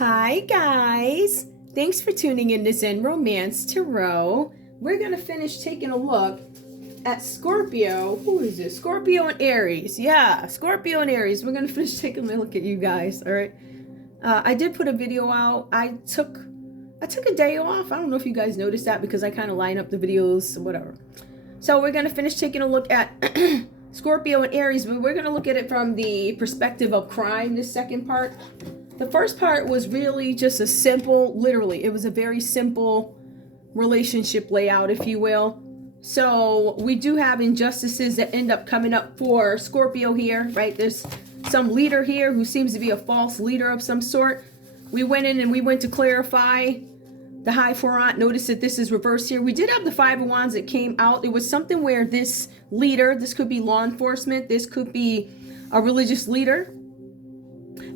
Hi guys, thanks for tuning in to Zen Romance Tarot. We're going to finish taking a look at Scorpio. Who is this? Scorpio and Aries. Yeah, Scorpio and Aries. We're going to finish taking a look at you guys, all right? I did put a video out. I took a day off. I don't know if you guys noticed that because I kind of line up the videos, whatever. So we're going to finish taking a look at Scorpio and Aries, but we're going to look at it from the perspective of crime, this second part. The first part was really just a simple, literally, it was a very simple relationship layout, if you will. So we do have injustices that end up coming up for Scorpio here, right? There's some leader here who seems to be a false leader of some sort. We went in and we went to clarify the High Forant. Notice that this is reversed here. We did have the Five of Wands that came out. It was something where this leader, this could be law enforcement, this could be a religious leader.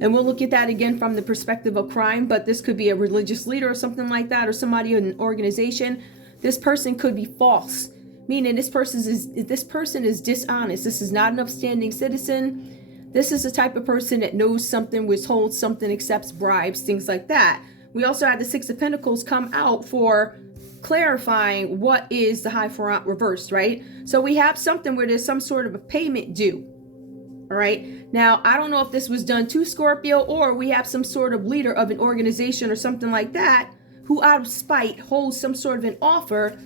And we'll look at that again from the perspective of crime, but this could be a religious leader or something like that, or somebody in an organization. This person could be false, meaning this person is dishonest. This is not an upstanding citizen. This is the type of person that knows something, withholds something, accepts bribes, things like that. We also had the Six of Pentacles come out for clarifying what is the High Forant reversed, right? So we have something where there's some sort of a payment due. All right. Now, I don't know if this was done to Scorpio or we have some sort of leader of an organization or something like that who out of spite holds some sort of an offer,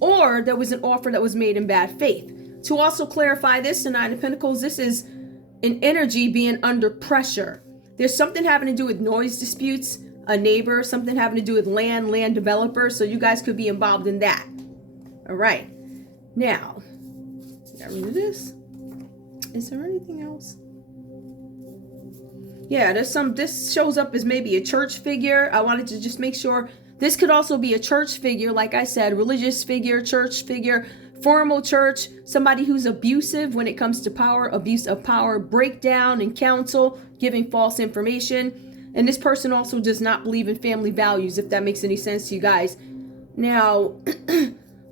or there was an offer that was made in bad faith. To also clarify this, the Nine of Pentacles, this is an energy being under pressure. There's something having to do with noise disputes, a neighbor, something having to do with land developers. So you guys could be involved in that. All right. Now, got rid of this. Is there anything else? Yeah, this shows up as maybe a church figure. I wanted to just make sure this could also be a church figure, like I said, religious figure, church figure, formal church, somebody who's abusive when it comes to power, abuse of power, breakdown and counsel, giving false information. And this person also does not believe in family values, if that makes any sense to you guys. Now,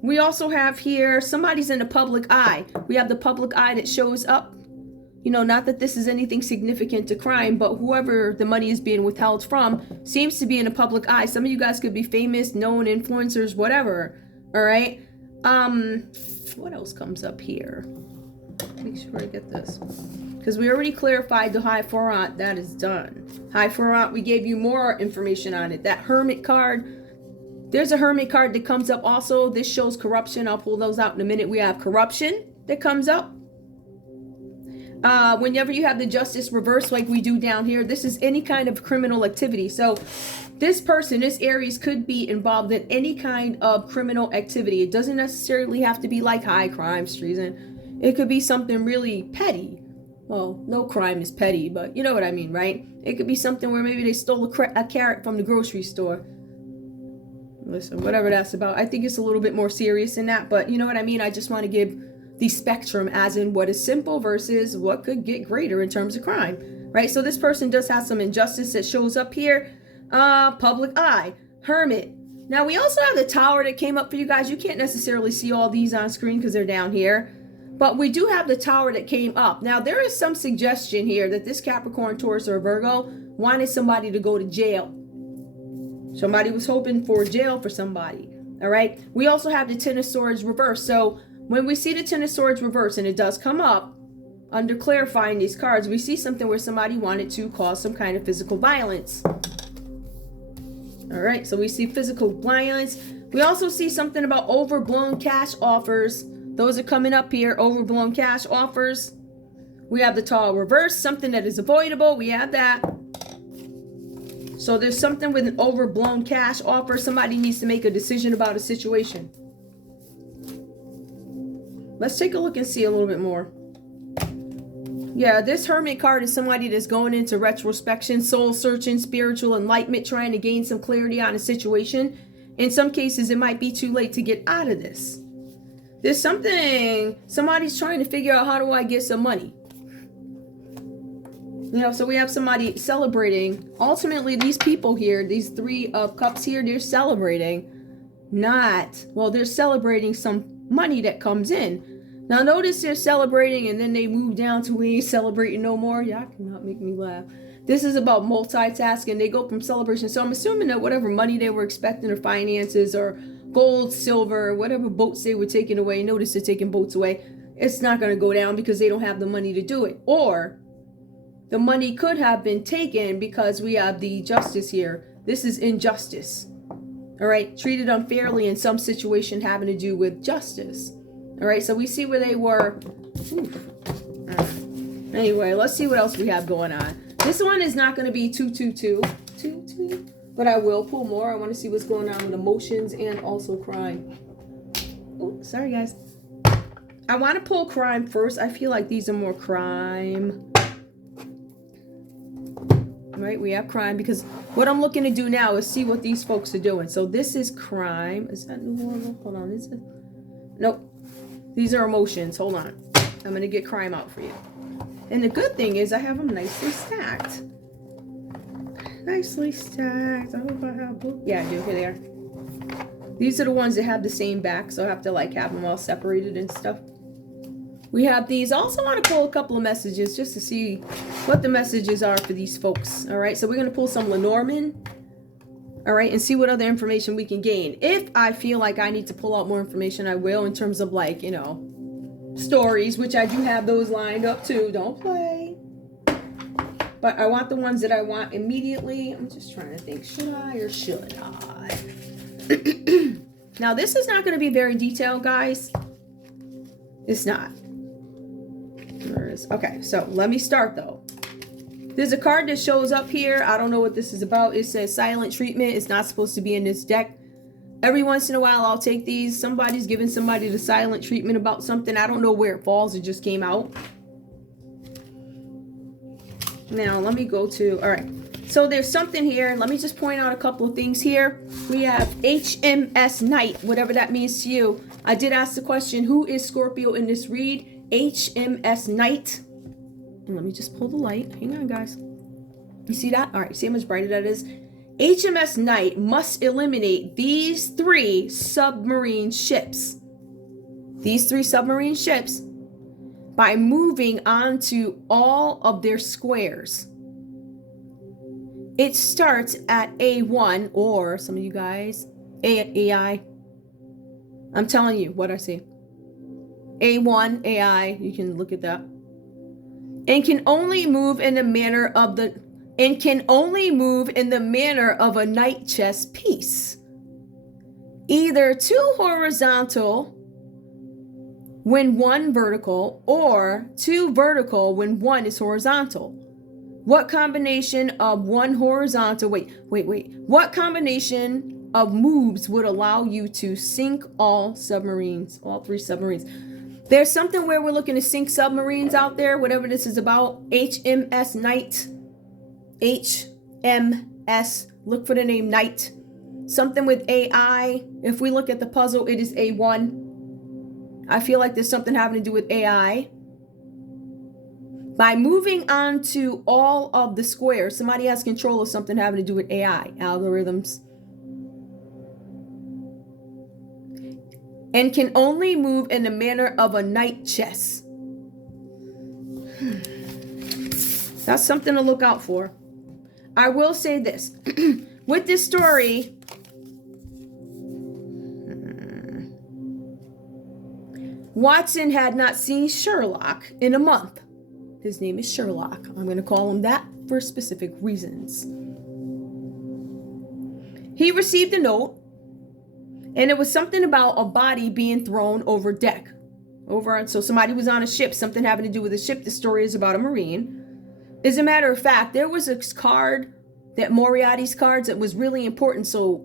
we also have here, somebody's in the public eye. We have the public eye that shows up. You know, not that this is anything significant to crime, but whoever the money is being withheld from seems to be in the public eye. Some of you guys could be famous, known influencers, whatever. All right. What else comes up here? Make sure I get this. Because we already clarified the High Forant. That is done. High Forant, we gave you more information on it. That Hermit card. There's a Hermit card that comes up also. This shows corruption. I'll pull those out in a minute. We have corruption that comes up. Whenever you have the Justice reverse like we do down here, this is any kind of criminal activity. So this person, this Aries, could be involved in any kind of criminal activity. It doesn't necessarily have to be like high crimes, treason. It could be something really petty. Well, no crime is petty, but you know what I mean, right? It could be something where maybe they stole a carrot from the grocery store. Listen, whatever that's about. I think it's a little bit more serious than that, but you know what I mean? I just want to give the spectrum as in what is simple versus what could get greater in terms of crime, right? So this person does have some injustice that shows up here. Public eye, Hermit. Now we also have the Tower that came up for you guys. You can't necessarily see all these on screen because they're down here, but we do have the Tower that came up. Now there is some suggestion here that this Capricorn, Taurus, or Virgo wanted somebody to go to jail. Somebody was hoping for jail for somebody. All right. We also have the Ten of Swords reversed. So when we see the Ten of Swords reversed, and it does come up under clarifying these cards, we see something where somebody wanted to cause some kind of physical violence. All right. So we see physical violence. We also see something about overblown cash offers. Those are coming up here. Overblown cash offers. We have the Tower reversed. Something that is avoidable. We have that. So there's something with an overblown cash offer. Somebody needs to make a decision about a situation. Let's take a look and see a little bit more. Yeah, this Hermit card is somebody that's going into retrospection, soul searching, spiritual enlightenment, trying to gain some clarity on a situation. In some cases, it might be too late to get out of this. There's somebody's trying to figure out, how do I get some money? You know, so we have somebody celebrating. Ultimately, these people here, these Three of Cups here, they're celebrating. They're celebrating some money that comes in. Now notice they're celebrating and then they move down to we ain't celebrating no more. Y'all cannot make me laugh. This is about multitasking. They go from celebration. So I'm assuming that whatever money they were expecting or finances or gold, silver, whatever boats they were taking away, notice they're taking boats away, it's not going to go down because they don't have the money to do it. Or the money could have been taken because we have the justice here. This is injustice. All right, treated unfairly in some situation having to do with justice. All right, so we see where they were. Anyway, let's see what else we have going on. This one is not going to be 222, but I will pull more. I want to see what's going on with emotions and also crime. Oh, sorry guys. I want to pull crime first. I feel like these are more crime. Right, we have crime because what I'm looking to do now is see what these folks are doing. So this is crime. Is that New Orleans? Hold on, is it? Nope. These are emotions. Hold on. I'm going to get crime out for you. And the good thing is I have them nicely stacked. Nicely stacked. I hope I have both. Yeah, I do. Here they are. These are the ones that have the same back, so I have to like have them all separated and stuff. We have these. I also want to pull a couple of messages just to see what the messages are for these folks. All right, so we're going to pull some Lenormand. All right, and see what other information we can gain. If I feel like I need to pull out more information, I will, in terms of like, you know, stories, which I do have those lined up too. Don't play. But I want the ones that I want immediately. I'm just trying to think, should I or should I? Now, this is not going to be very detailed, guys. It's not. Okay, so let me start though. There's a card that shows up here. I don't know what this is about. It says silent treatment. It's not supposed to be in this deck. Every once in a while, I'll take these. Somebody's giving somebody the silent treatment about something. I don't know where it falls. It just came out. Now, let me go to... All right. So there's something here. Let me just point out a couple of things here. We have HMS Knight, whatever that means to you. I did ask the question, who is Scorpio in this read? HMS Knight. And let me just pull the light. Hang on, guys. You see that? All right. See how much brighter that is? HMS Knight must eliminate these 3 submarine ships. These 3 submarine ships by moving onto all of their squares. It starts at A1, or some of you guys, AI. I'm telling you what I see. A1, AI, you can look at that. And can only move in the manner of a knight chess piece. Either 2 horizontal when 1 vertical, or 2 vertical when 1 is horizontal. What combination of 1 horizontal, what combination of moves would allow you to sink all submarines, all 3 submarines? There's something where we're looking to sink submarines out there, whatever this is about. HMS Knight. HMS. Look for the name Knight. Something with AI. If we look at the puzzle, it is A1. I feel like there's something having to do with AI. By moving on to all of the squares, somebody has control of something having to do with AI, algorithms. And can only move in the manner of a knight chess. That's something to look out for. I will say this. With this story, Watson had not seen Sherlock in a month. His name is Sherlock. I'm going to call him that for specific reasons. He received a note, and it was something about a body being thrown over deck. So somebody was on a ship, something having to do with a ship. The story is about a Marine. As a matter of fact, there was a card, that Moriarty's cards, that was really important. So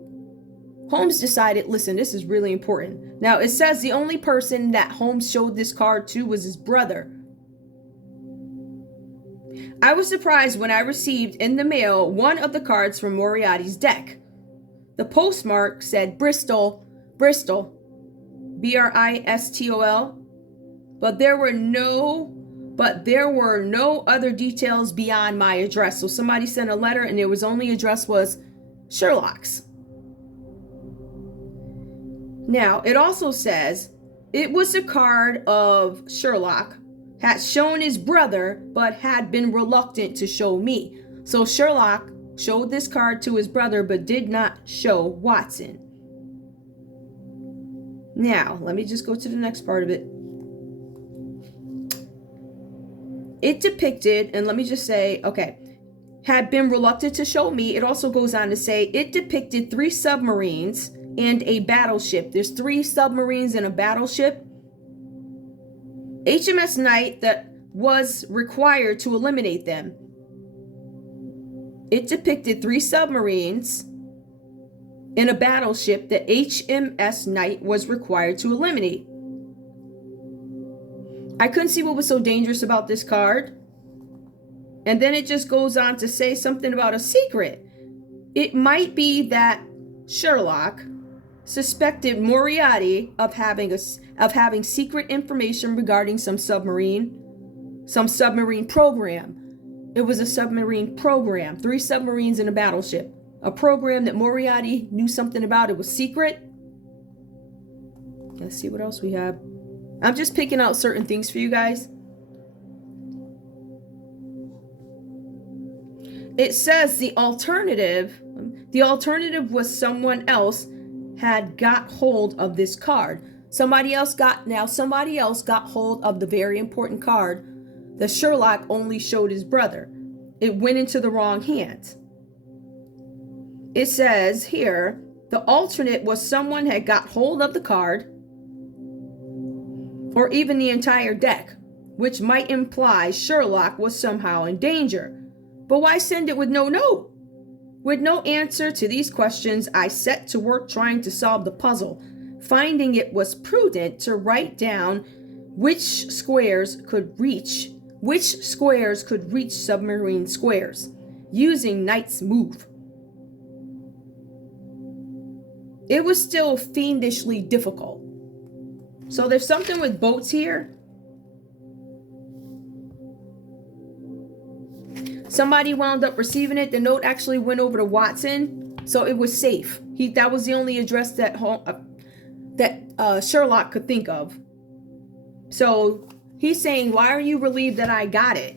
Holmes decided, listen, this is really important. Now, it says the only person that Holmes showed this card to was his brother. I was surprised when I received in the mail one of the cards from Moriarty's deck. The postmark said Bristol, Bristol, but there were no other details beyond my address. So somebody sent a letter and there was only address was Sherlock's. Now, it also says it was a card of Sherlock, had shown his brother, but had been reluctant to show me. So Sherlock showed this card to his brother, but did not show Watson. Now, let me just go to the next part of it. It depicted, and let me just say, okay, had been reluctant to show me. It also goes on to say it depicted 3 submarines and a battleship. There's 3 submarines and a battleship. HMS Knight that was required to eliminate them. It depicted 3 submarines and a battleship that HMS Knight was required to eliminate. I couldn't see what was so dangerous about this card. And then it just goes on to say something about a secret. It might be that Sherlock suspected Moriarty of having secret information regarding some submarine program. It was a submarine program, 3 submarines and a battleship. A program that Moriarty knew something about. It was secret. Let's see what else we have. I'm just picking out certain things for you guys. It says the alternative was someone else had got hold of this card. Somebody else got hold of the very important card that Sherlock only showed his brother. It went into the wrong hands. It says here, the alternate was someone had got hold of the card or even the entire deck, which might imply Sherlock was somehow in danger. But why send it with no note? With no answer to these questions, I set to work trying to solve the puzzle, finding it was prudent to write down which squares could reach submarine squares, using Knight's move. It was still fiendishly difficult. So there's something with boats here. Somebody wound up receiving it. The note actually went over to Watson, so it was safe. That was the only address that Sherlock could think of. So he's saying, why are you relieved that I got it?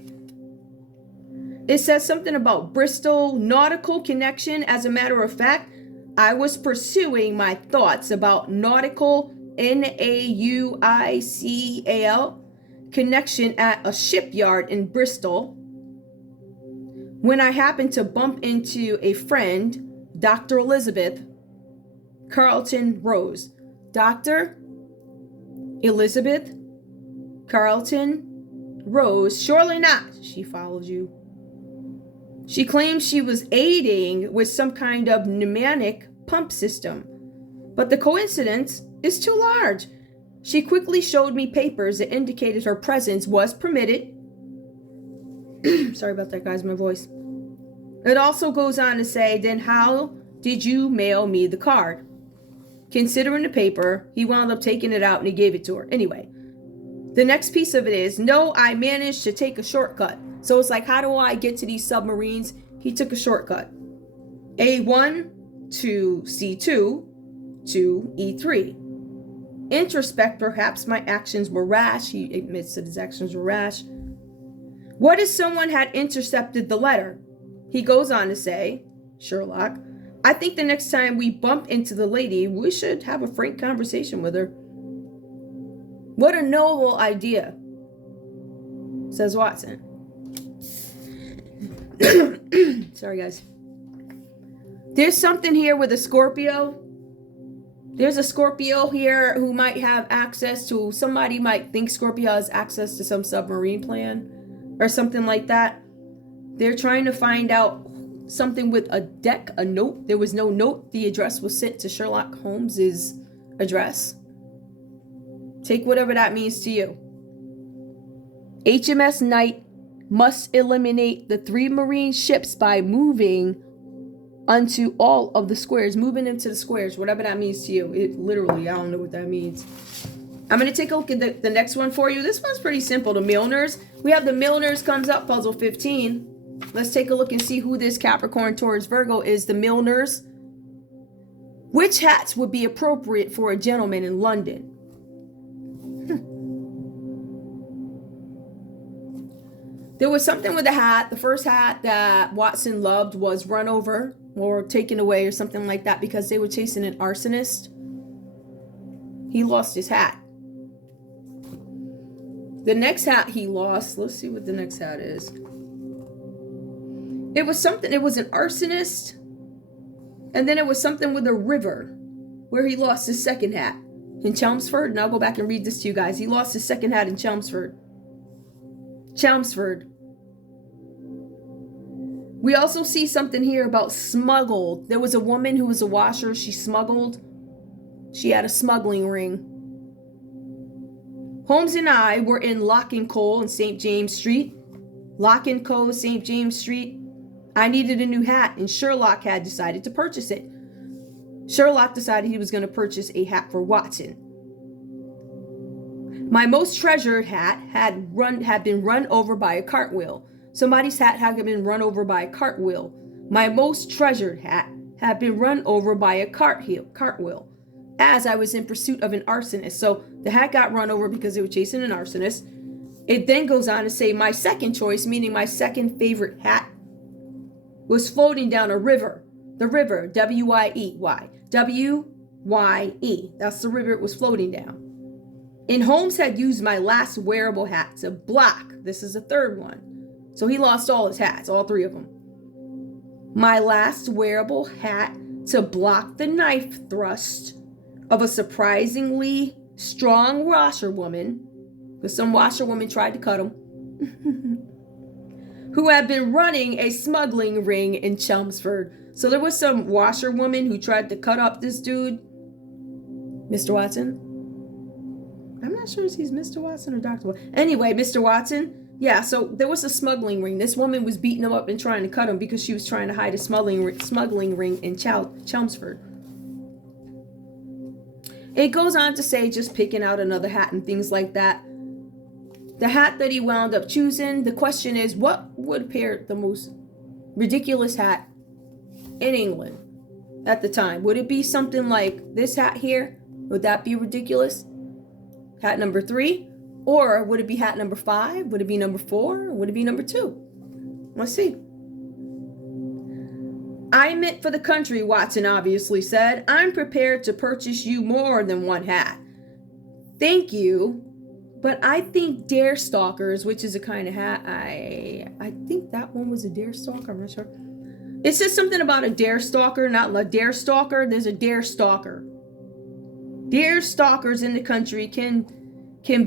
It says something about Bristol nautical connection. As a matter of fact, I was pursuing my thoughts about nautical, Nauical, connection at a shipyard in Bristol when I happened to bump into a friend, Dr. Elizabeth Carlton Rose. Dr. Elizabeth Carlton Rose, surely not. She followed you. She claimed she was aiding with some kind of pneumatic pump system, but the coincidence is too large. She quickly showed me papers that indicated her presence was permitted. Sorry about that, guys, my voice. It also goes on to say, then how did you mail me the card? Considering the paper, he wound up taking it out and he gave it to her. Anyway, the next piece of it is, no, I managed to take a shortcut. So it's like, how do I get to these submarines? He took a shortcut. A1 to C2 to E3. Introspect, perhaps my actions were rash. He admits that his actions were rash. What if someone had intercepted the letter? He goes on to say, Sherlock, I think the next time we bump into the lady, we should have a frank conversation with her. What a noble idea, says Watson. Sorry, guys. There's something here with a Scorpio. There's a Scorpio here who might have access to, somebody might think Scorpio has access to some submarine plan or something like that. They're trying to find out something with a deck, a note. There was no note. The address was sent to Sherlock Holmes's address. Take whatever that means to you. HMS Knight must eliminate the 3 marine ships by moving onto all of the squares, moving into the squares, whatever that means to you. It literally, I don't know what that means. I'm going to take a look at the next one for you. This one's pretty simple. The Milners. We have the Milners comes up, puzzle 15. Let's take a look and see who this Capricorn, Taurus, Virgo is. The Milners. Which hats would be appropriate for a gentleman in London? There was something with the hat. The first hat that Watson loved was run over or taken away or something like that because they were chasing an arsonist. He lost his hat. The next hat he lost, let's see what the next hat is. It was something, it was an arsonist. And then it was something with a river where he lost his second hat in Chelmsford. And I'll go back and read this to you guys. He lost his second hat in Chelmsford. Chelmsford. We also see something here about smuggled. There was a woman who was a washer. She smuggled. She had a smuggling ring. Holmes and I were in Lock and Co. in St. James Street. Lock and Co. St. James Street. I needed a new hat, and Sherlock had decided to purchase it. Sherlock decided he was going to purchase a hat for Watson. My most treasured hat had been run over by a cartwheel. Somebody's hat had been run over by a cartwheel. My most treasured hat had been run over by a cartwheel. As I was in pursuit of an arsonist. So the hat got run over because they were chasing an arsonist. It then goes on to say my second choice, meaning my second favorite hat, was floating down a river. The river, W-Y-E-Y. W-Y-E. That's the river it was floating down. And Holmes had used my last wearable hat to block. This is the third one. So he lost all his hats, all three of them. My last wearable hat to block the knife thrust of a surprisingly strong washerwoman, because some washerwoman tried to cut him, who had been running a smuggling ring in Chelmsford. So there was some washerwoman who tried to cut up this dude, Mr. Watson. I'm not sure if he's Mr. Watson or Dr. Watson. Anyway, Mr. Watson. Yeah, so there was a smuggling ring. This woman was beating him up and trying to cut him because she was trying to hide a smuggling ring in Chelmsford. It goes on to say just picking out another hat and things like that. The hat that he wound up choosing, the question is, what would appear the most ridiculous hat in England at the time? Would it be something like this hat here? Would that be ridiculous? Hat number 3? Or would it be hat number 5? Would it be number 4? Or would it be number 2? Let's see. I meant for the country, Watson obviously said. I'm prepared to purchase you more than one hat. Thank you, but I think deerstalkers, which is a kind of hat, I think that one was a deerstalker, I'm not sure. It says something about a deerstalker, not a deerstalker. There's a deerstalker. Deerstalkers in the country can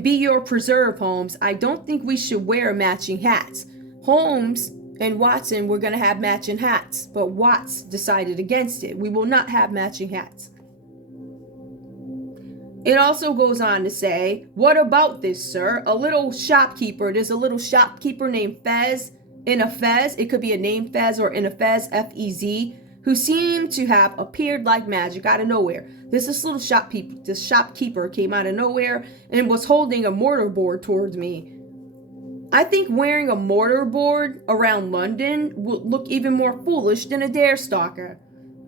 be your preserve, Holmes. I don't think we should wear matching hats. Holmes and Watson were going to have matching hats, but Watts decided against it. We will not have matching hats. It also goes on to say, what about this, sir? A little shopkeeper. There's a little shopkeeper named Fez, in a Fez. It could be a name Fez or in a Fez, F-E-Z, who seemed to have appeared like magic out of nowhere. This little shopkeeper came out of nowhere and was holding a mortarboard towards me. I think wearing a mortarboard around London would look even more foolish than a deerstalker,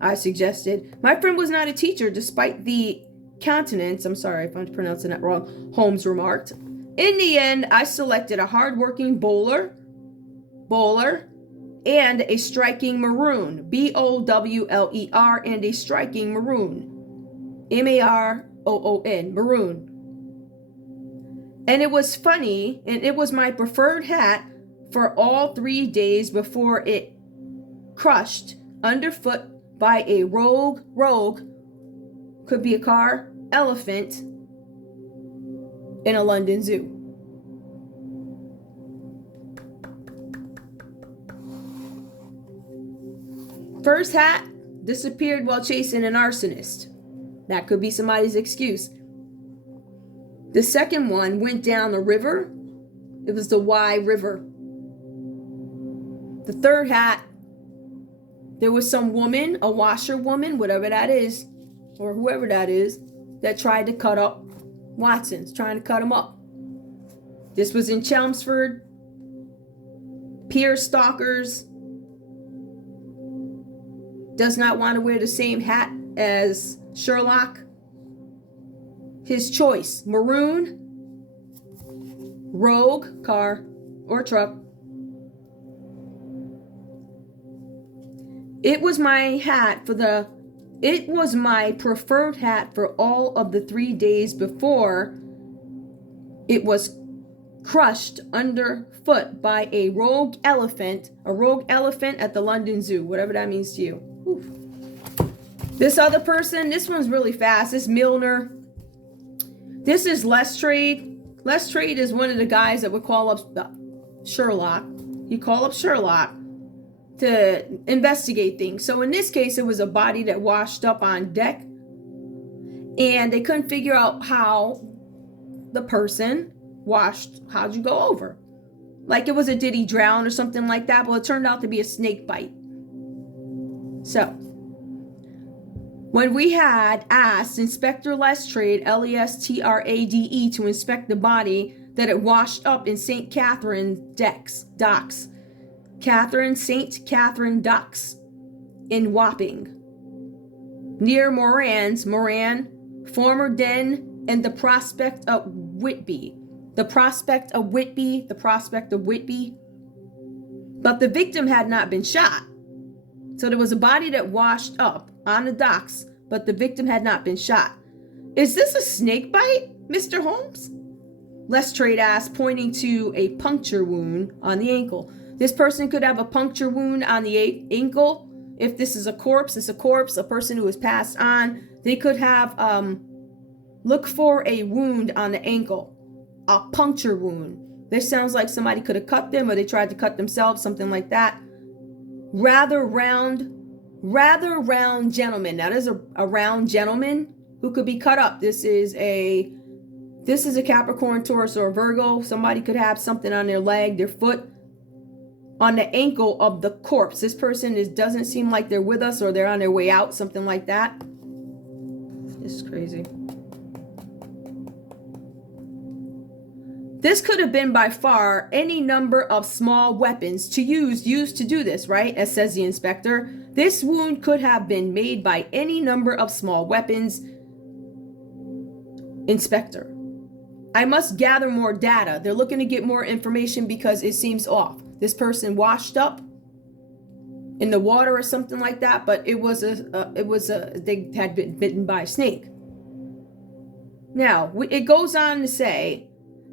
I suggested. My friend was not a teacher, despite the countenance. I'm sorry if I'm pronouncing that wrong, Holmes remarked. In the end, I selected a hard-working bowler, and a striking maroon, B-O-W-L-E-R, and a striking maroon, M-A-R-O-O-N, maroon. And it was funny, and it was my preferred hat for all 3 days before it crushed underfoot by a rogue, could be a car, elephant, in a London zoo. First hat disappeared while chasing an arsonist. That could be somebody's excuse. The second one went down the river. It was the Wye River. The third hat, there was some woman, a washerwoman, whatever that is, or whoever that is, that tried to cut up Watson's, trying to cut him up. This was in Chelmsford. Peer stalkers. Does not want to wear the same hat as Sherlock. His choice, maroon, rogue, car or truck, It was my preferred hat for all of the 3 days before it was crushed underfoot by a rogue elephant at the London Zoo, whatever that means to you. Oof. This other person, this one's really fast. This Milner. This is Lestrade. Lestrade is one of the guys that would call up Sherlock. He'd call up Sherlock to investigate things. So in this case, it was a body that washed up on deck, and they couldn't figure out how the person how'd you go over? Like it was did he drown or something like that? Well, it turned out to be a snake bite. So, when we had asked Inspector Lestrade, Lestrade, to inspect the body that had washed up in St. Catherine docks, St. Catherine docks in Wapping, near Moran, former den, and the prospect of Whitby. But the victim had not been shot. So there was a body that washed up on the docks, but the victim had not been shot. Is this a snake bite, Mr. Holmes? Lestrade asked, pointing to a puncture wound on the ankle. This person could have a puncture wound on the ankle. If this is a corpse, it's a corpse, a person who has passed on. They could have, look for a wound on the ankle. A puncture wound. This sounds like somebody could have cut them, or they tried to cut themselves, something like that. Rather round gentleman. Now there's a round gentleman who could be cut up. This is a Capricorn, Taurus, or a Virgo. Somebody could have something on their leg, their foot, on the ankle of the corpse. This person doesn't seem like they're with us, or they're on their way out, something like that. This is crazy. This could have been by far any number of small weapons used to do this, right? As says the inspector. This wound could have been made by any number of small weapons. Inspector, I must gather more data. They're looking to get more information because it seems off. This person washed up in the water or something like that, but they had been bitten by a snake. Now, it goes on to say,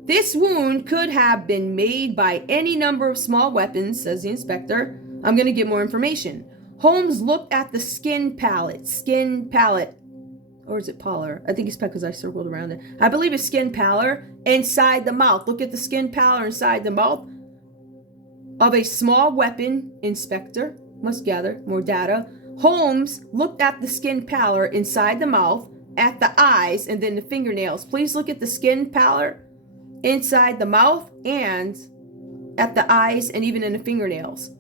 this wound could have been made by any number of small weapons, says the inspector. I'm going to get more information. Holmes looked at the skin palette, or is it pallor? I think it's because I circled around it. I believe it's skin pallor inside the mouth. Look at the skin pallor inside the mouth of a small weapon. Inspector must gather more data. Holmes looked at the skin pallor inside the mouth, at the eyes, and then the fingernails. Please look at the skin pallor inside the mouth and at the eyes and even in the fingernails.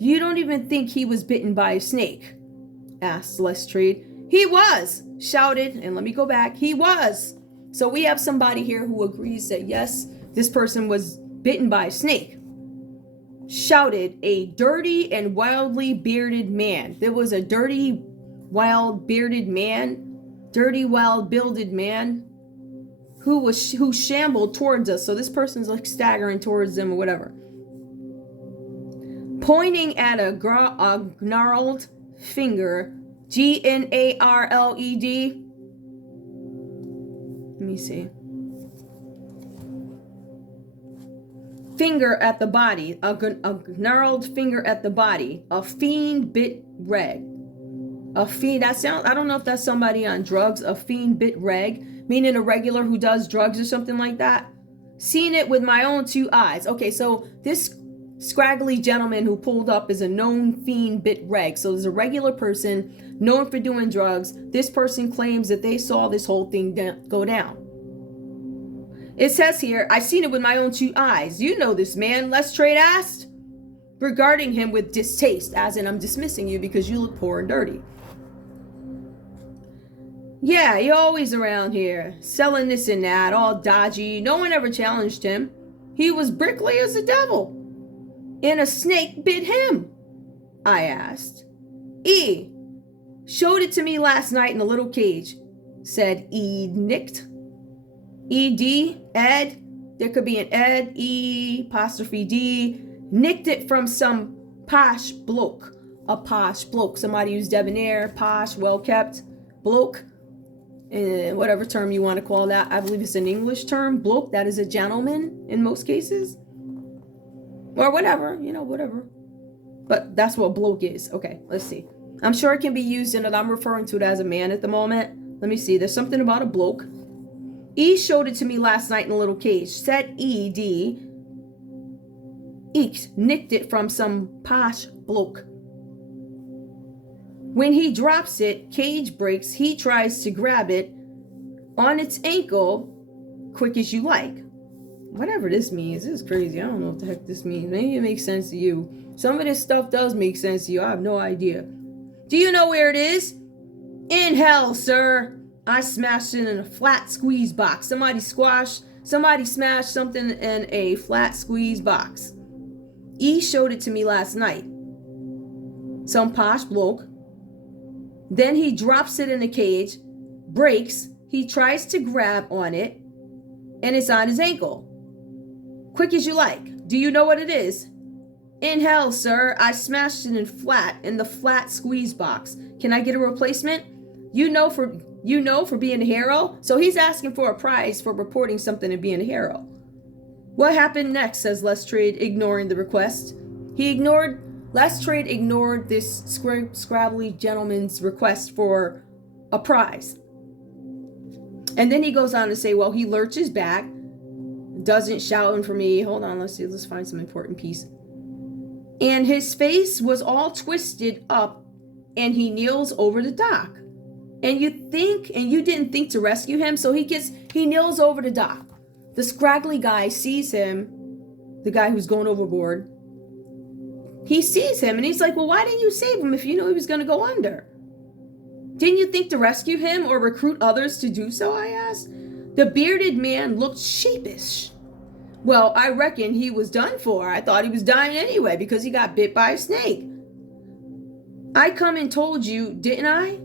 You don't even think he was bitten by a snake? Asked Lestrade. He was, shouted, and let me go back. He was. So we have somebody here who agrees that yes, this person was bitten by a snake. Shouted a dirty and wildly bearded man. There was a dirty, wild builded man who shambled towards us. So this person's like staggering towards them or whatever. Pointing at a gnarled finger, Gnarled. Let me see. Finger at the body, a gnarled finger at the body. A fiend bit reg. A fiend, I don't know if that's somebody on drugs. A fiend bit reg, meaning a regular who does drugs or something like that. Seen it with my own two eyes. Okay, so this scraggly gentleman who pulled up is a known fiend bit reg. So there's a regular person known for doing drugs. This person claims that they saw this whole thing go down. It says here, I've seen it with my own two eyes. You know this man, Lestrade asked, regarding him with distaste, as in I'm dismissing you because you look poor and dirty. Yeah, you're always around here, selling this and that, all dodgy. No one ever challenged him. He was brickly as the devil. And a snake bit him, I asked. E. Showed it to me last night in a little cage, said E. Nicked. E.D. Ed. There could be an Ed. E. apostrophe D. Nicked it from some posh bloke a posh bloke. Somebody who's debonair, posh, well-kept, bloke. Whatever term you want to call that. I believe it's an English term. Bloke, that is a gentleman in most cases. Or whatever, you know, whatever. But that's what bloke is. Okay, let's see. I'm sure it can be used in it. I'm referring to it as a man at the moment. Let me see. There's something about a bloke. E showed it to me last night in a little cage. Said E.D. Eek nicked it from some posh bloke. When he drops it, cage breaks. He tries to grab it on its ankle, quick as you like. Whatever this means, this is crazy. I don't know what the heck this means. Maybe it makes sense to you. Some of this stuff does make sense to you. I have no idea. Do you know where it is? In hell, sir. I smashed it in a flat squeeze box. Somebody smashed something in a flat squeeze box. E showed it to me last night. Some posh bloke. Then he drops it in a cage, breaks, he tries to grab on it, and it's on his ankle. Quick as you like. Do you know what it is? In hell, sir. I smashed it in the flat squeeze box. Can I get a replacement? You know for being a hero? So he's asking for a prize for reporting something and being a hero. What happened next, says Lestrade, ignoring the request. Lestrade ignored this scrabbly gentleman's request for a prize. And then he goes on to say, well, he lurches back, doesn't shout for me. Hold on, let's find some important piece. And his face was all twisted up, and he kneels over the dock. And you didn't think to rescue him, so he kneels over the dock. The scraggly guy sees him, the guy who's going overboard. He sees him, and he's like, well, why didn't you save him if you knew he was going to go under? Didn't you think to rescue him or recruit others to do so, I asked. The bearded man looked sheepish. Well, I reckon he was done for. I thought he was dying anyway because he got bit by a snake. I come and told you, didn't I?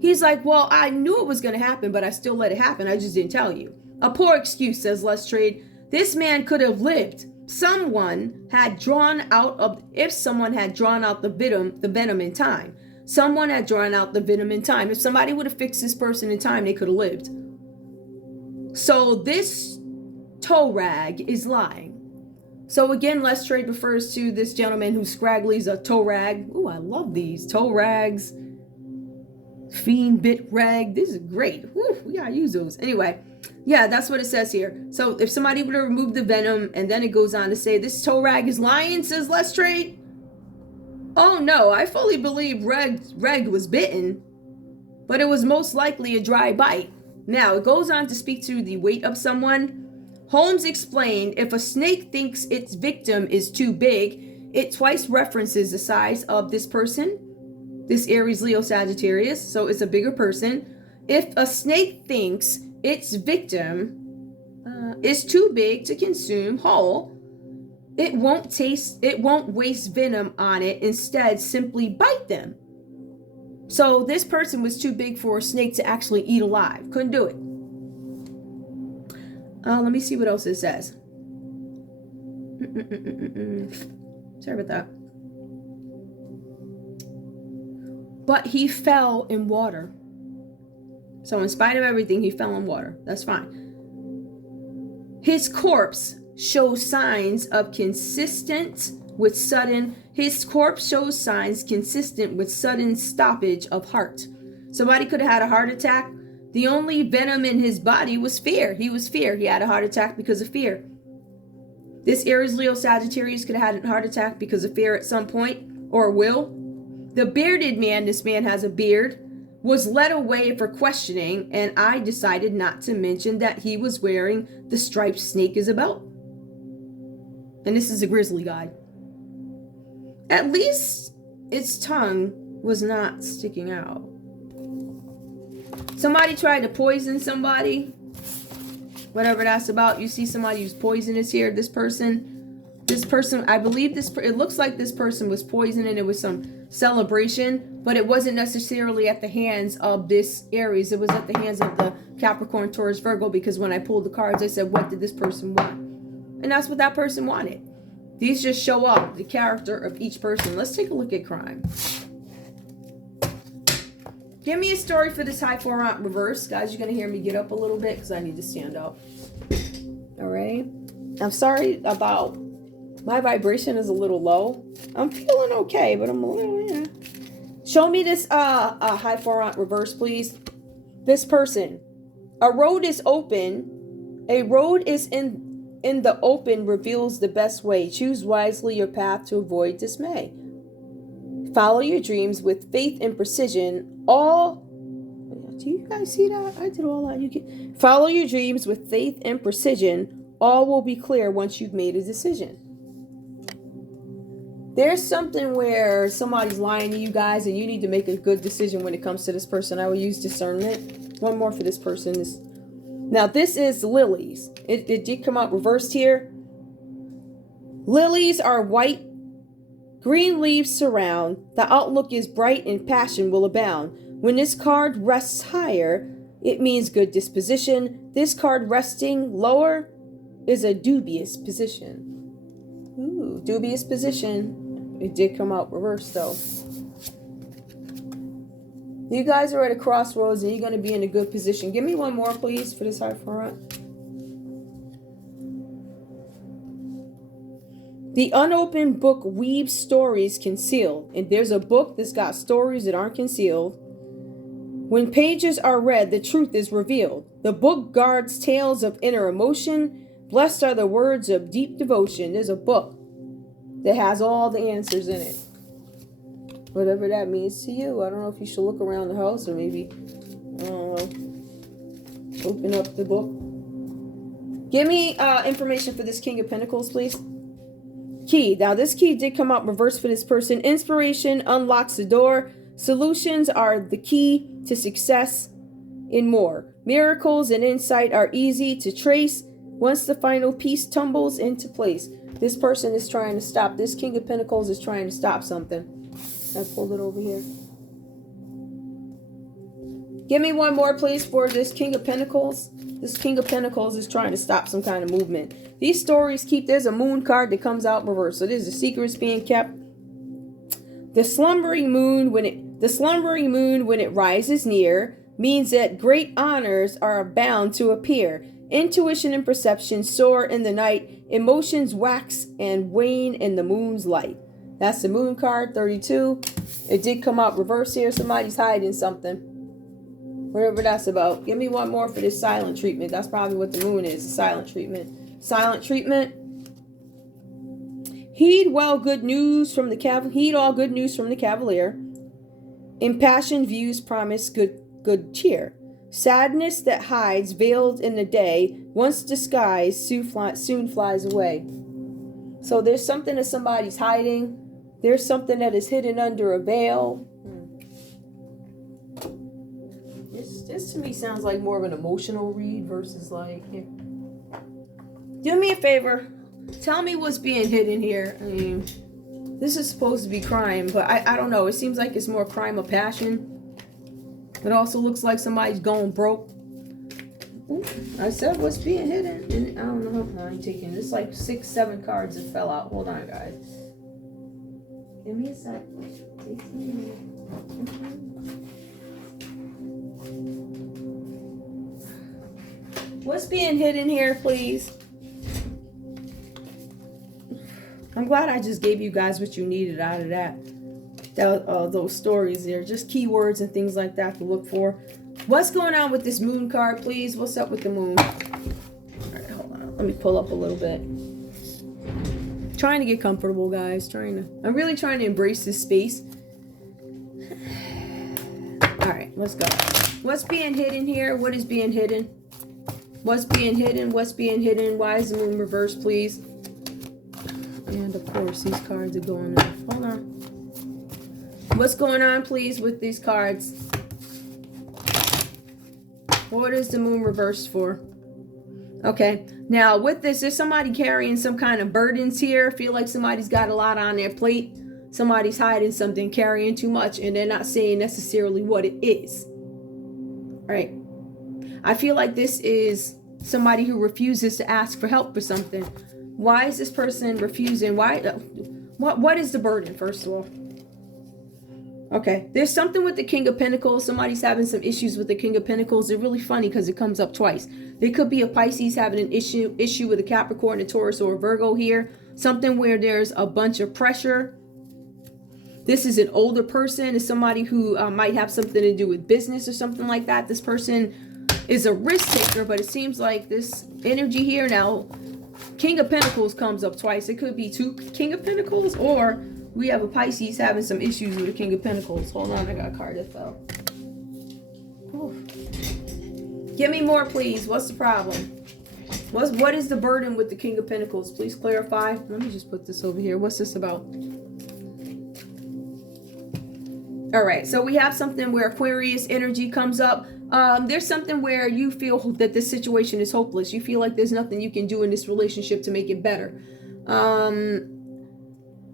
He's like, well, I knew it was going to happen, but I still let it happen. I just didn't tell you. A poor excuse, says Lestrade. This man could have lived. If someone had drawn out the venom in time. Someone had drawn out the venom in time. If somebody would have fixed this person in time, they could have lived. So this toe rag is lying. So again, Lestrade refers to this gentleman who's scraggly as a toe rag. Ooh, I love these toe rags. Fiend bit rag. This is great. Woo, we gotta use those. Anyway, yeah, that's what it says here. So if somebody would have removed the venom, and then it goes on to say this toe rag is lying, says Lestrade. Oh no, I fully believe Reg was bitten, but it was most likely a dry bite. Now, it goes on to speak to the weight of someone. Holmes explained if a snake thinks its victim is too big, it twice references the size of this person, this Aries, Leo, Sagittarius, so it's a bigger person. If a snake thinks its victim is too big to consume whole, it won't waste venom on it, instead simply bite them. So this person was too big for a snake to actually eat alive. Couldn't do it. Let me see what else it says. Sorry about that. But he fell in water. So in spite of everything, he fell in water. That's fine. His corpse shows signs consistent with sudden stoppage of heart. Somebody could have had a heart attack. The only venom in his body was fear. He had a heart attack because of fear. This Aries, Leo, Sagittarius could have had a heart attack because of fear at some point, or will. The bearded man, this man has a beard, was led away for questioning, and I decided not to mention that he was wearing the striped snake as a belt. And this is a grizzly guy. At least its tongue was not sticking out. Somebody tried to poison somebody. Whatever that's about. You see somebody who's poisonous here. This person, I believe it looks like this person was poisoned and it was some celebration, but it wasn't necessarily at the hands of this Aries. It was at the hands of the Capricorn, Taurus, Virgo, because when I pulled the cards, I said, what did this person want? And that's what that person wanted. These just show up the character of each person. Let's take a look at crime. Give me a story for this high four aunt reverse. Guys, you're going to hear me get up a little bit because I need to stand up. All right. I'm sorry about my vibration is a little low. I'm feeling okay, but I'm a little, yeah. Show me this high four aunt reverse, please. This person. A road is open. A road is in the open reveals the best way. Choose wisely your path to avoid dismay. Follow your dreams with faith and precision. Do you guys see that? I did all that. You can follow your dreams with faith and precision. All will be clear once you've made a decision. There's something where somebody's lying to you guys and you need to make a good decision when it comes to this person. I will use discernment. One more for this person. Now this is lilies. It did come out reversed here. Lilies are white. Green leaves surround. The outlook is bright and passion will abound. When this card rests higher, it means good disposition. This card resting lower is a dubious position. Ooh, dubious position. It did come out reversed though. You guys are at a crossroads and you're going to be in a good position. Give me one more, please, for this high front. The unopened book weaves stories concealed. And there's a book that's got stories that aren't concealed. When pages are read, the truth is revealed. The book guards tales of inner emotion. Blessed are the words of deep devotion. There's a book that has all the answers in it. Whatever that means to you. I don't know if you should look around the house or maybe, I don't know, open up the book. Give me information for this King of Pentacles, please. Key. Now, this key did come out reversed for this person. Inspiration unlocks the door. Solutions are the key to success and more. Miracles and insight are easy to trace once the final piece tumbles into place. This person is trying to stop. This King of Pentacles is trying to stop something. I pulled it over here. Give me one more, please, for this King of Pentacles. This King of Pentacles is trying to stop some kind of movement. These stories keep... There's a moon card that comes out reversed. So there's a secrets being kept. The slumbering moon, when it rises near, means that great honors are bound to appear. Intuition and perception soar in the night. Emotions wax and wane in the moon's light. That's the moon card, 32. It did come out reverse here. Somebody's hiding something. Whatever that's about. Give me one more for this silent treatment. That's probably what the moon is, a silent treatment. Silent treatment. Heed all good news from the cavalier. Impassioned views promise good cheer. Sadness that hides veiled in the day, once disguised, soon flies away. So there's something that somebody's hiding. There's something that is hidden under a veil. This to me sounds like more of an emotional read versus like... Yeah. Do me a favor. Tell me what's being hidden here. I mean, this is supposed to be crime, but I don't know. It seems like it's more crime of passion. It also looks like somebody's going broke. Ooh, I said what's being hidden. And I don't know. I ain't taking this. Like 6, 7 cards that fell out. Hold on, guys. Give me a sec. What's being hidden here, please? I'm glad I just gave you guys what you needed out of that. Those stories there. Just keywords and things like that to look for. What's going on with this moon card, please? What's up with the moon? All right, hold on. Let me pull up a little bit. Trying to get comfortable, guys. I'm really trying to embrace this space. All right, let's go. What's being hidden here? What is being hidden? What's being hidden? What's being hidden? Why is the moon reversed, please? And of course, these cards are going off. Hold on. What's going on, please, with these cards? What is the moon reversed for? Okay. Now, with this, there's somebody carrying some kind of burdens here. I feel like somebody's got a lot on their plate. Somebody's hiding something, carrying too much, and they're not saying necessarily what it is. Right? I feel like this is somebody who refuses to ask for help for something. Why is this person refusing? What is the burden, first of all? Okay, there's something with the King of Pentacles. Somebody's having some issues with the King of Pentacles. They're really funny because it comes up twice. There could be a Pisces having an issue with a Capricorn, a Taurus, or a Virgo here. Something where there's a bunch of pressure. This is an older person. It's somebody who might have something to do with business or something like that. This person is a risk taker, but it seems like this energy here now, King of Pentacles comes up twice. It could be two King of Pentacles, or we have a Pisces having some issues with the King of Pentacles. Hold on, I got a card that fell. Oof. Give me more, please. What's the problem? What is the burden with the King of Pentacles? Please clarify. Let me just put this over here. What's this about? All right, so we have something where Aquarius energy comes up. There's something where you feel that this situation is hopeless. You feel like there's nothing you can do in this relationship to make it better.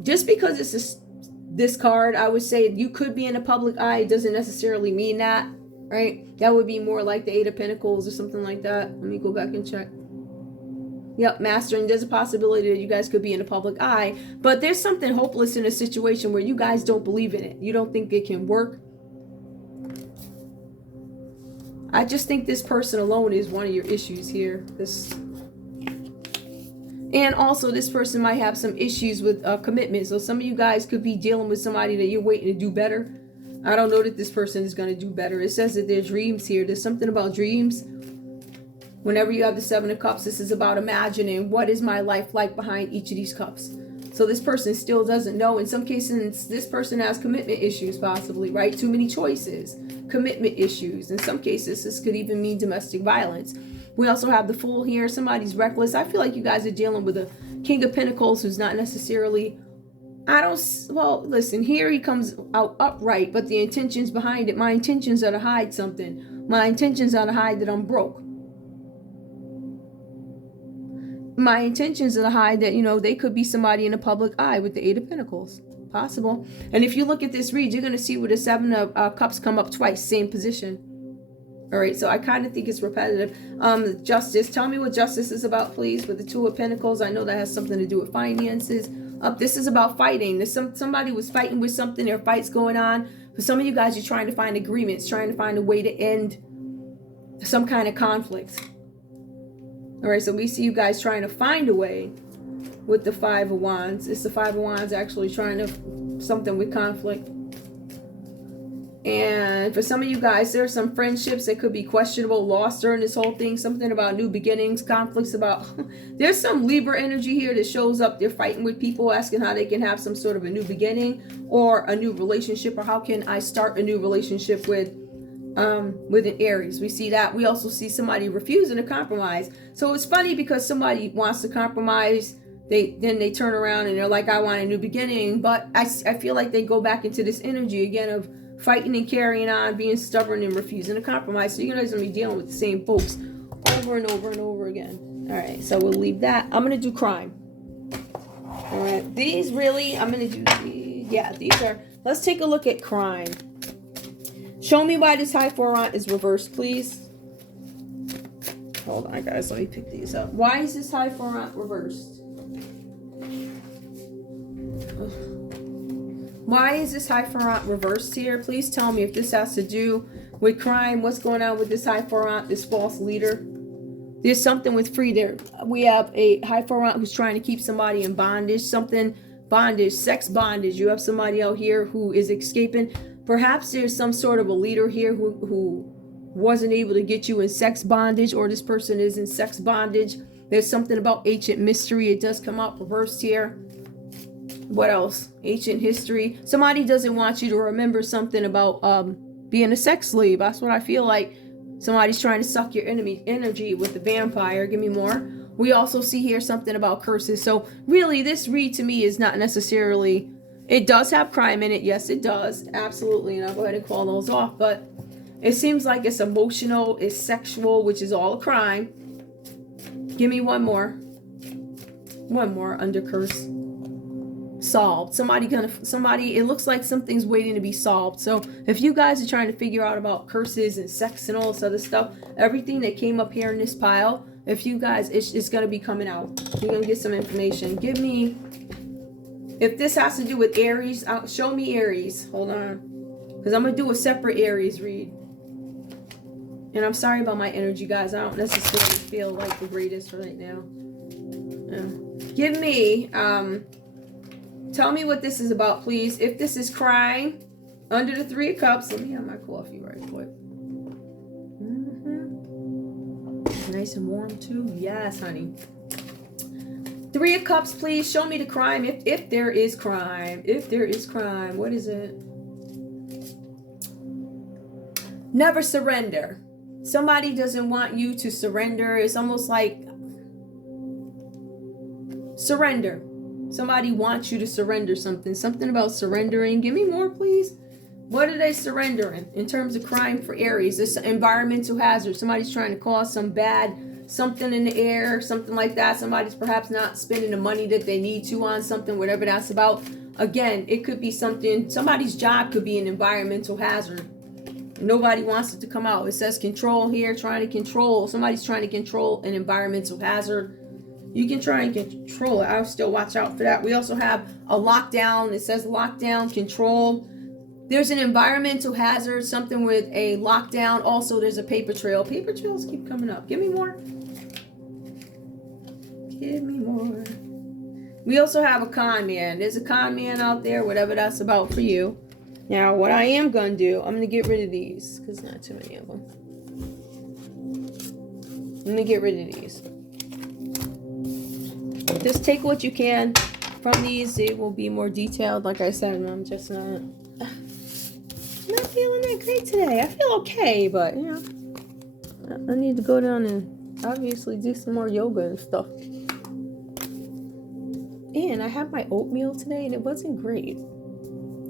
Just because it's this card, I would say you could be in a public eye. It doesn't necessarily mean that, right? That would be more like the Eight of Pentacles or something like that. Let me go back and check. Yep, Mastering. There's a possibility that you guys could be in a public eye, but there's something hopeless in a situation where you guys don't believe in it. You don't think it can work. I just think this person alone is one of your issues here. And also this person might have some issues with commitment. So some of you guys could be dealing with somebody that you're waiting to do better. I don't know that this person is going to do better. It says that there's dreams here. There's something about dreams. Whenever you have the Seven of Cups, this is about imagining what is my life like behind each of these cups. So this person still doesn't know. In some cases, this person has commitment issues possibly, right? Too many choices, commitment issues. In some cases, this could even mean domestic violence. We also have the Fool here. Somebody's reckless. I feel like you guys are dealing with a King of Pentacles who's not necessarily, well, listen, here he comes out upright, but the intentions behind it, my intentions are to hide something. My intentions are to hide that I'm broke. My intentions are to hide that, they could be somebody in a public eye with the Eight of Pentacles. Possible. And if you look at this read, you're going to see where the Seven of Cups come up twice, same position. All right, so I kind of think it's repetitive. Justice. Tell me what justice is about, please, with the Two of Pentacles. I know that has something to do with finances. This is about fighting. There's somebody was fighting with something. There are fights going on. For some of you guys, you're trying to find agreements, trying to find a way to end some kind of conflict. All right, so we see you guys trying to find a way with the Five of Wands. It's the Five of Wands actually trying to something with conflict. And for some of you guys, there are some friendships that could be questionable, lost during this whole thing. Something about new beginnings, conflicts about... There's some Libra energy here that shows up. They're fighting with people, asking how they can have some sort of a new beginning or a new relationship, or how can I start a new relationship with an Aries. We see that. We also see somebody refusing to compromise. So it's funny because somebody wants to compromise, then they turn around and they're like, I want a new beginning. But I feel like they go back into this energy again of fighting and carrying on, being stubborn and refusing to compromise. So you guys are going to be dealing with the same folks over and over and over again. All right, so we'll leave that. I'm going to do crime. All right, these really, I'm going to do these. Yeah, these are, let's take a look at crime. Show me why this High Four is reversed, please. Hold on, guys. Let me pick these up. Why is this High Four reversed? Why is this High Four reversed here? Please tell me if this has to do with crime. What's going on with this High Four, this false leader? There's something with free there. We have a High Four who's trying to keep somebody in bondage. Something bondage, sex bondage. You have somebody out here who is escaping. Perhaps there's some sort of a leader here who wasn't able to get you in sex bondage, or this person is in sex bondage. There's something about ancient mystery. It does come up reversed here. What else? Ancient history. Somebody doesn't want you to remember something about being a sex slave. That's what I feel like. Somebody's trying to suck your energy with the vampire. Give me more. We also see here something about curses. So really, this read to me is not necessarily... It does have crime in it. Yes, it does. Absolutely. And I'll go ahead and call those off. But it seems like it's emotional, it's sexual, which is all a crime. Give me one more. One more under curse. Solved. Somebody, it looks like something's waiting to be solved. So if you guys are trying to figure out about curses and sex and all this other stuff, everything that came up here in this pile, If you guys, it's going to be coming out. You're going to get some information. Give me, if this has to do with Aries, show me Aries. Hold on. Because I'm going to do a separate Aries read. And I'm sorry about my energy, guys. I don't necessarily feel like the greatest right now. Give me, tell me what this is about, please. If this is crying, under the 3 of Cups. Let me have my coffee right quick. Nice and warm too. Yes, honey. 3 of Cups, please. Show me the crime. If there is crime. If there is crime. What is it? Never surrender. Somebody doesn't want you to surrender. It's almost like surrender. Somebody wants you to surrender something. Something about surrendering. Give me more, please. What are they surrendering in terms of crime for Aries? This environmental hazard. Somebody's trying to cause some bad something in the air, something like that. Somebody's perhaps not spending the money that they need to on something, whatever that's about. Again, it could be something. Somebody's job could be an environmental hazard. Nobody wants it to come out. It says control here, trying to control. Somebody's trying to control an environmental hazard. You can try and control it. I'll still watch out for that. We also have a lockdown. It says lockdown, control. There's an environmental hazard, something with a lockdown. Also, there's a paper trail. Paper trails keep coming up. Give me more. Give me more. We also have a con man. There's a con man out there, whatever that's about for you. Now, what I am going to do, I'm going to get rid of these because not too many of them. I'm going to get rid of these. Just take what you can from these. It will be more detailed. Like I said, I'm just not feeling that great today. I feel okay, but, you know, I need to go down and obviously do some more yoga and stuff. And I had my oatmeal today, and it wasn't great.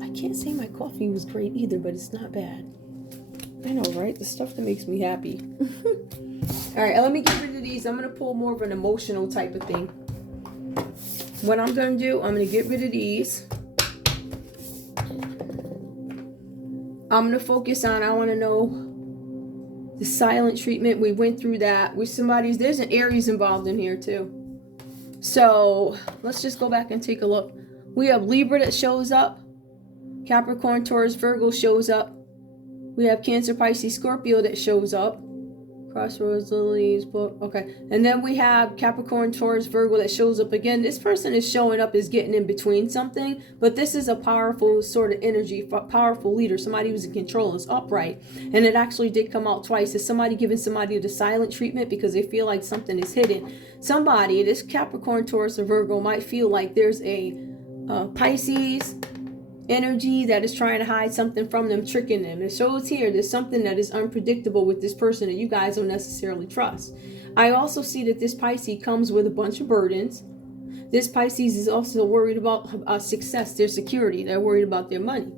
I can't say my coffee was great either, but it's not bad. I know, right? The stuff that makes me happy. All right, let me get rid of these. I'm going to pull more of an emotional type of thing. What I'm going to do, I'm going to get rid of these. I'm going to focus on, I want to know the silent treatment. We went through that with somebody's. There's an Aries involved in here too. So let's just go back and take a look. We have Libra that shows up. Capricorn, Taurus, Virgo shows up. We have Cancer, Pisces, Scorpio that shows up. Crossroads, Lilies, book. Okay. And then we have Capricorn, Taurus, Virgo that shows up again. This person is showing up as getting in between something, but this is a powerful sort of energy, powerful leader. Somebody who's in control, is upright. And it actually did come out twice. Is somebody giving somebody the silent treatment because they feel like something is hidden? Somebody, this Capricorn, Taurus, or Virgo might feel like there's a Pisces energy that is trying to hide something from them, tricking them. It shows here there's something that is unpredictable with this person that you guys don't necessarily trust. I also see that this Pisces comes with a bunch of burdens. This Pisces is also worried about success, their security. They're worried about their money.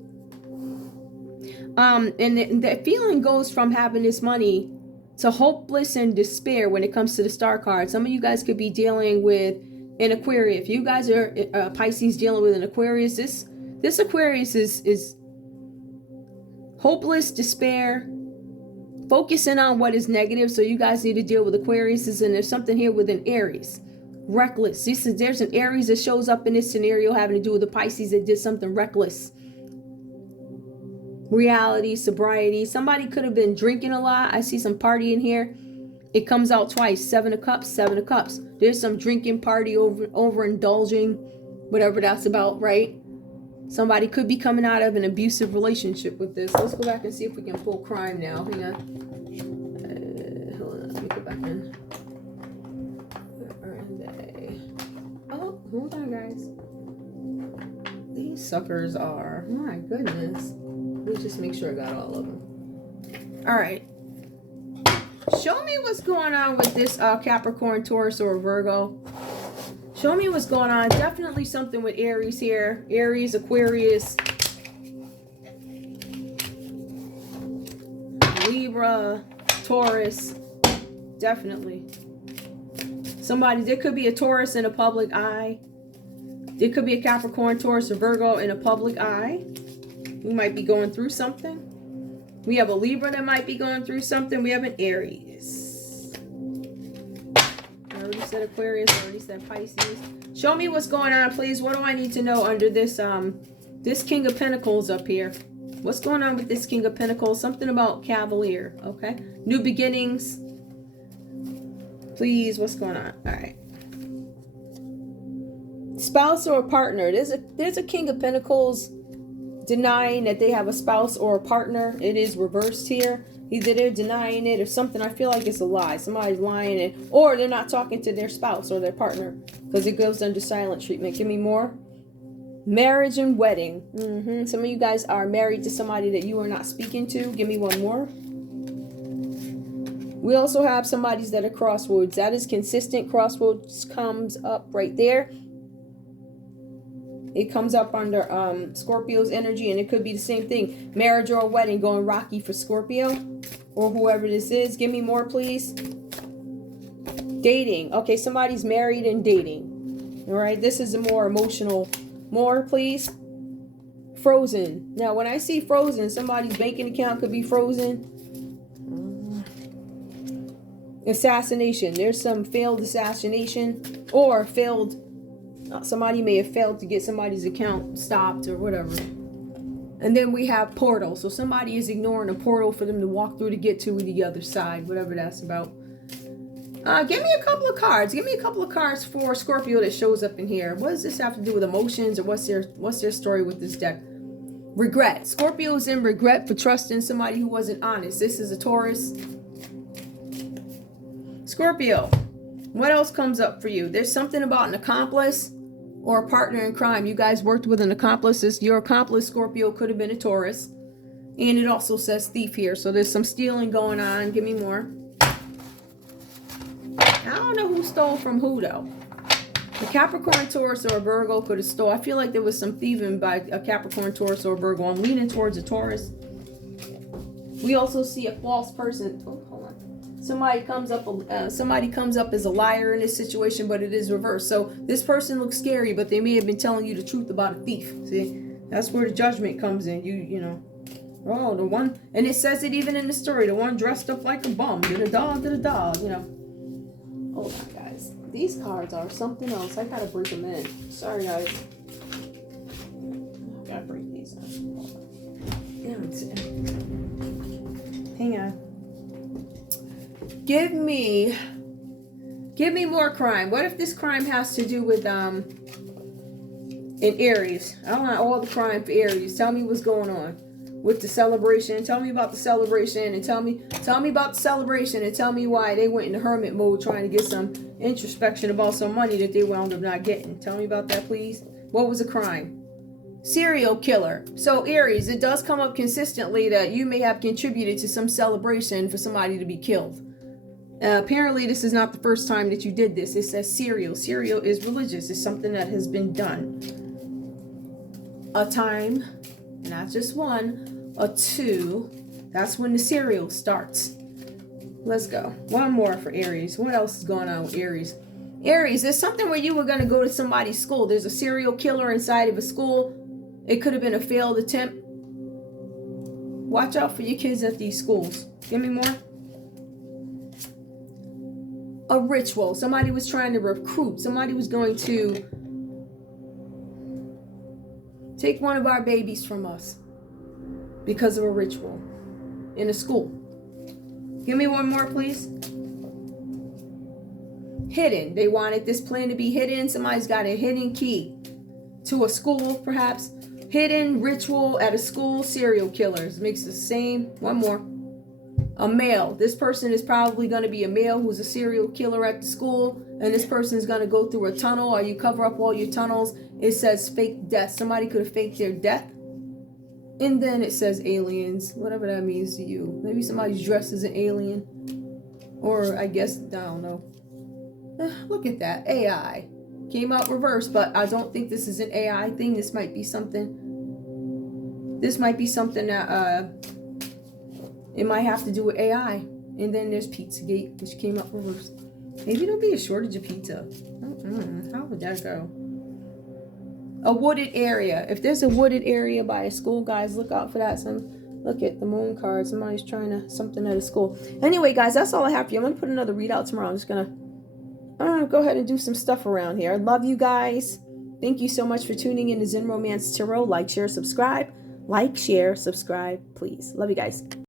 And that feeling goes from having this money to hopeless and despair when it comes to the star card. Some of you guys could be dealing with an Aquarius. If you guys are Pisces dealing with an Aquarius, this Aquarius is hopeless, despair, focusing on what is negative. So you guys need to deal with Aquarius. And there's something here with an Aries. Reckless. There's an Aries that shows up in this scenario having to do with the Pisces that did something reckless. Reality, sobriety. Somebody could have been drinking a lot. I see some partying here. It comes out twice. 7 of Cups, 7 of Cups. There's some drinking, party, overindulging, whatever that's about, right? Somebody could be coming out of an abusive relationship with this. Let's go back and see if we can pull crime now. Hang on. Hold on. Let me go back in. Where are they? Oh, hold on, guys. These suckers are. My goodness. Let me just make sure I got all of them. All right. Show me what's going on with this Capricorn, Taurus, or Virgo. Show me what's going on. Definitely something with Aries here. Aries, Aquarius, Libra, Taurus. Definitely. Somebody, there could be a Taurus in a public eye. There could be a Capricorn, Taurus, or Virgo in a public eye. We might be going through something. We have a Libra that might be going through something. We have an Aries. said Aquarius. I already said Pisces. Show me what's going on, please. What do I need to know under this this King of Pentacles up here? What's going on with this King of Pentacles? Something about Cavalier, okay? New beginnings. Please, what's going on? All right. Spouse or partner. There's a King of Pentacles denying that they have a spouse or a partner. It is reversed here. Either they're denying it or something. I feel like it's a lie. Somebody's lying it, or they're not talking to their spouse or their partner because it goes under silent treatment. Give me more. Marriage and wedding. Some of you guys are married to somebody that you are not speaking to. Give me one more. We also have somebody's that are crossroads. That is consistent. Crossroads comes up right there. It comes up under Scorpio's energy, and it could be the same thing. Marriage or a wedding going rocky for Scorpio or whoever this is. Give me more, please. Dating. Okay, somebody's married and dating. All right, this is a more emotional. More, please. Frozen. Now, when I see frozen, somebody's banking account could be frozen. Assassination. There's some failed assassination or failed. Somebody may have failed to get somebody's account stopped or whatever. And then we have portal. So somebody is ignoring a portal for them to walk through to get to the other side, whatever that's about. Give me a couple of cards. Give me a couple of cards for Scorpio that shows up in here. What does this have to do with emotions, or what's their story with this deck? Regret. Scorpio's in regret for trusting somebody who wasn't honest. This is a Taurus. Scorpio, what else comes up for you? There's something about an accomplice or a partner in crime. You guys worked with an accomplice. Your accomplice, Scorpio, could have been a Taurus. And it also says thief here. So there's some stealing going on. Give me more. I don't know who stole from who, though. A Capricorn, Taurus, or a Virgo could have stole. I feel like there was some thieving by a Capricorn, Taurus, or a Virgo. I'm leaning towards a Taurus. We also see a false person. Oh, hold on. Somebody comes up as a liar in this situation, but it is reversed. So this person looks scary, but they may have been telling you the truth about a thief. See, that's where the judgment comes in. You know. Oh, the one, and it says it even in the story. The one dressed up like a bum. Did a dog, you know. Hold on, guys. These cards are something else. I gotta bring them in. Sorry, guys. I gotta bring these in. Hang on. Give me more crime. What if this crime has to do with in Aries? I want all the crime for Aries. Tell me what's going on with the celebration. Tell me about the celebration, and tell me about the celebration, and tell me why they went into hermit mode trying to get some introspection about some money that they wound up not getting. Tell me about that, please. What was the crime? Serial killer. So Aries, it does come up consistently that you may have contributed to some celebration for somebody to be killed. Apparently this is not the first time that you did this. It says serial. Serial is religious. It's something that has been done a time, not just one, a two. That's when the serial starts. Let's go. One more for Aries. What else is going on with Aries? Aries, there's something where you were going to go to somebody's school. There's a serial killer inside of a school. It could have been a failed attempt. Watch out for your kids at these schools. Give me more. A ritual. Somebody was trying to recruit. Somebody was going to take one of our babies from us because of a ritual in a school. Give me one more, please. Hidden. They wanted this plan to be hidden. Somebody's got a hidden key to a school, perhaps. Hidden ritual at a school. Serial killers. Makes the same. One more. A male. This person is probably going to be a male who's a serial killer at the school. And this person is going to go through a tunnel, or you cover up all your tunnels. It says fake death. Somebody could have faked their death. And then it says aliens. Whatever that means to you. Maybe somebody's dressed as an alien. Or I guess, I don't know. Look at that. AI. Came out reversed, but I don't think this is an AI thing. This might be something. This might be something that it might have to do with AI. And then there's Pizzagate, which came out reversed. Maybe there'll be a shortage of pizza. How would that go? A wooded area. If there's a wooded area by a school, guys, look out for that. Look at the moon card. Somebody's trying to something at a school. Anyway, guys, that's all I have for you. I'm gonna put another readout tomorrow. I'm just gonna I'm gonna go ahead and do some stuff around here. I love you guys. Thank you so much for tuning in to Zen Romance Tarot. Like, share, subscribe. Like, share, subscribe, please. Love you guys.